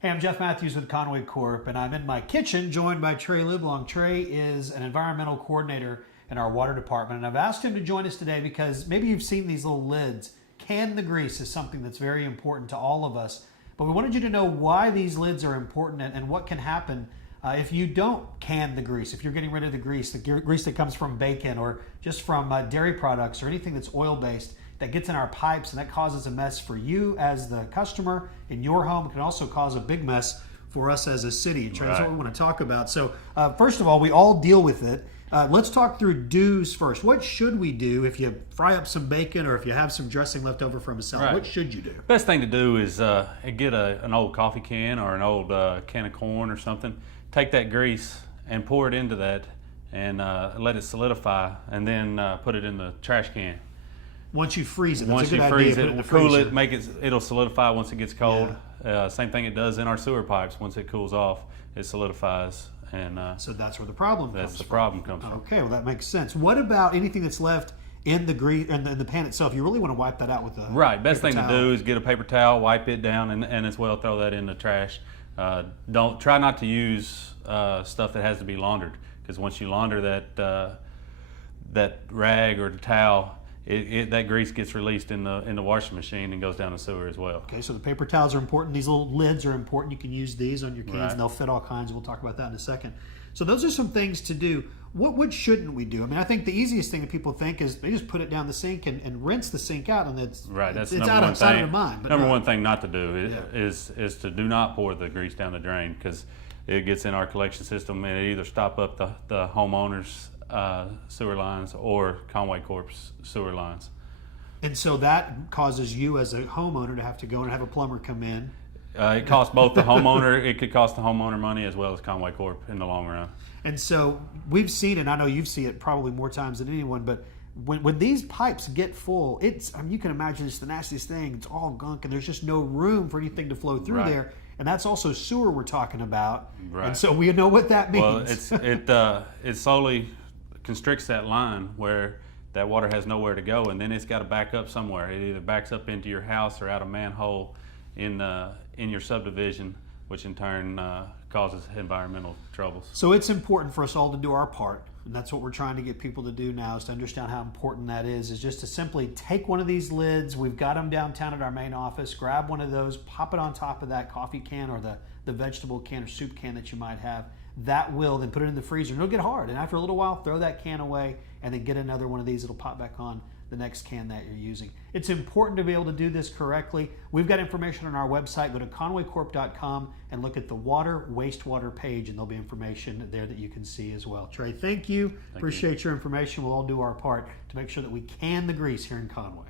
Hey, I'm Jeff Matthews with Conway Corp, and I'm in my kitchen joined by Trey Liblong. Trey is an environmental coordinator in our water department, and I've asked him to join us today because maybe you've seen these little lids. Can the grease is something that's very important to all of us, but we wanted you to know why these lids are important and what can happen if you don't can the grease, if you're getting rid of the grease that comes from bacon or just from dairy products or anything that's oil-based that gets in our pipes, and that causes a mess for you as the customer in your home. It can also cause a big mess for us as a city. And that's what we want to talk about. So first of all, we all deal with it. Let's talk through do's first. What should we do if you fry up some bacon or if you have some dressing left over from a salad? What should you do? Best thing to do is get an old coffee can or an old can of corn or something. Take that grease and pour it into that and let it solidify, and then put it in the trash can. Once you freeze it, once you freeze it, cool it, it'll solidify once it gets cold. Yeah. Same thing it does in our sewer pipes. Once it cools off, it solidifies, and so that's where the problem comes from. That's the problem comes from. Okay, well that makes sense. What about anything that's left in the grease and the pan itself? You really want to wipe that out with a Best thing towel. to do is get a paper towel, wipe it down, and as well throw that in the trash. Try not to use stuff that has to be laundered, because once you launder that rag or the towel, that grease gets released in the washing machine and goes down the sewer as well. Okay, so the paper towels are important. These little lids are important. You can use these on your cans, and they'll fit all kinds. We'll talk about that in a second. So those are some things to do. What shouldn't we do? I mean, I think the easiest thing that people think is they just put it down the sink and rinse the sink out, and it's out of sight of mind. But number one thing not to do is to do not pour the grease down the drain, because it gets in our collection system and it either stop up the homeowners' sewer lines or Conway Corp's sewer lines. And so that causes you as a homeowner to have to go and have a plumber come in. It costs both the homeowner, it could cost the homeowner money as well as Conway Corp in the long run. And so we've seen it, and I know you've seen it probably more times than anyone, but when these pipes get full, you can imagine it's the nastiest thing. It's all gunk, and there's just no room for anything to flow through there. And that's also sewer we're talking about. Right. And so we know what that means. Well, it slowly constricts that line where that water has nowhere to go, and then it's got to back up somewhere. It either backs up into your house or out a manhole in your subdivision, which in turn causes environmental troubles. So it's important for us all to do our part, and that's what we're trying to get people to do now, is to understand how important that is just to simply take one of these lids. We've got them downtown at our main office. Grab one of those, pop it on top of that coffee can or the vegetable can or soup can that you might have. That will then put it in the freezer, and it'll get hard. And after a little while, throw that can away and then get another one of these. It'll pop back on the next can that you're using. It's important to be able to do this correctly. We've got information on our website. Go to ConwayCorp.com and look at the water wastewater page, and there'll be information there that you can see as well. Trey, thank you. Appreciate your information. We'll all do our part to make sure that we can the grease here in Conway.